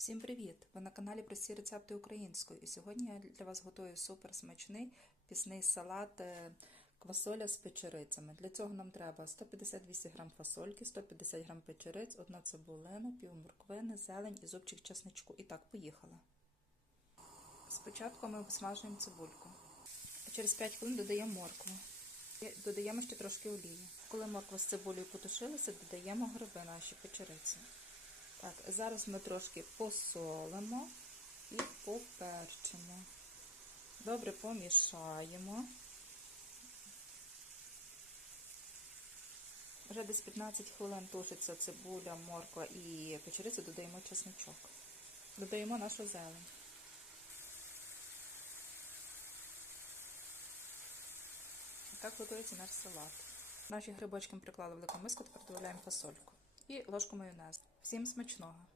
Всім привіт! Ви на каналі Прості рецепти українською. І сьогодні я для вас готую супер смачний пісний салат е, квасоля з печерицями. Для цього нам треба 150-200 г фасольки, 150 г печериць, одна цибулина, пів морквини, зелень і зубчик чесничку. І так, поїхали. Спочатку ми обсмажуємо цибульку. Через 5 хвилин додаємо моркву. Додаємо ще трошки олії. Коли морква з цибулею потушилася, додаємо гриби наші печериці. Так, зараз ми трошки посолимо і поперчимо. Добре помішаємо. Вже десь 15 хвилин тушиться цибуля, морква і печериця, додаємо чесничок. Додаємо нашу зелень. Так готується наш салат. Наші грибочки ми приклали велику миску, тепер додаємо фасольку. І ложку майонезу. Всім смачного!